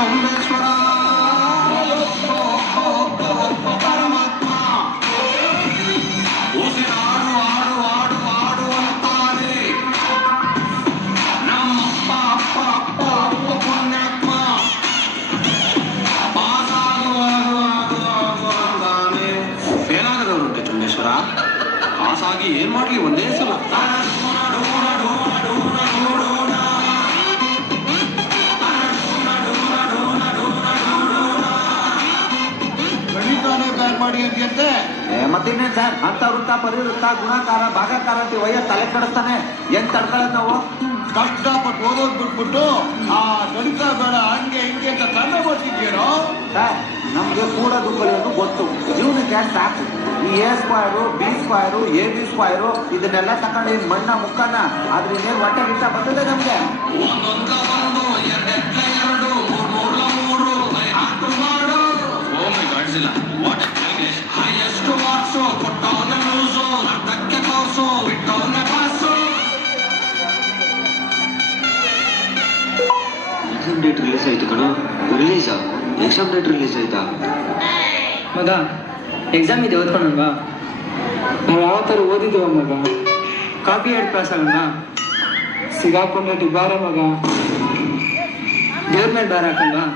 ಚೌಡೇಶ್ವರ ಪರಮಾತ್ಮ ಉಸಿರಾಡು ಆಡು ಆಡು ಆಡು ಅಂತಾನೆ ನಮ್ಮಪ್ಪ ಅಪ್ಪ ಅಪ್ಪ ಅಪ್ಪ ಪುಣ್ಯಾತ್ಮ ಪಾಸಾಗು ಅಂತಾನೆ ಏನಾಗದವರುಂಟೆ ಚೌಡೇಶ್ವರ ಪಾಸಾಗಿ ಏನ್ ಮಾಡ್ಲಿ ಒಂದೇ ಸಲ ಮಾಡಿ ಅಂತೆ ಮತ್ತಿನ್ನೇನ್ ಸರ್ ಅಂತ ವೃತ್ತ ಪರಿವೃತ್ತ ಗುಣಾಕಾರ ಭಾಗಾಕಾರ ಅಂತ ವಯ್ಯ ತಲೆ ಕೆಡಿಸ್ತಾನೆ ಹೆಂಗ್ ತಡ್ಕೊಳ್ಳೋದು ನಾವು ಕಷ್ಟಪಟ್ಟು ಓದೋದ್ ಬಿಟ್ಬಿಟ್ಟು ಆ ಗಣಿತ ಬೇಡ ಹಂಗೆ ಹಿಂಗೆ ಅಂತ ತಂಡ ಬರ್ತಿದ್ದೀರೋ ಸರ್ ನಮ್ಗೆ ಕೂಡೋದು ಕಲಿಯೋದು ಗೊತ್ತು ಜೀವನಕ್ಕೆ ಸಾಕು ಈ A square B square A B square ಇದನ್ನೆಲ್ಲ ತಗೊಂಡು ಈ ಮಣ್ಣ ಮುಕ್ಕನ್ನ ಆದ್ರೆ ಇನ್ನೇನು ಹೊಟ್ಟೆ ಗಿಟ್ಟ ಬರ್ತದೆ ನಮ್ಗೆ ಎಕ್ಸಾಮ್ ಡೇಟ್ ರಿಲೀಸ್ ಆಯ್ತು ಕಣ ರಿಲೀಸಾ ಎಕ್ಸಾಮ್ ಡೇಟ್ ರಿಲೀಸ್ ಆಯ್ತಾ ಮಗ ಎಕ್ಸಾಮ್ ಇದೆ ಓದ್ಕೊಂಡಲ್ವಾ ನಾವು ಯಾವ ಥರ ಓದಿದ್ದೇವ ಮಗ ಕಾಪಿ ಎರಡು ಪಾಸ್ ಆಗಲ್ವಾ ಸಿಗಾಕೊಂಡ ಬಾರ ಮಗ ದೇವ್ರ ಮೇಲೆ ಬಾರ ಹಾಕಲ್ವಾ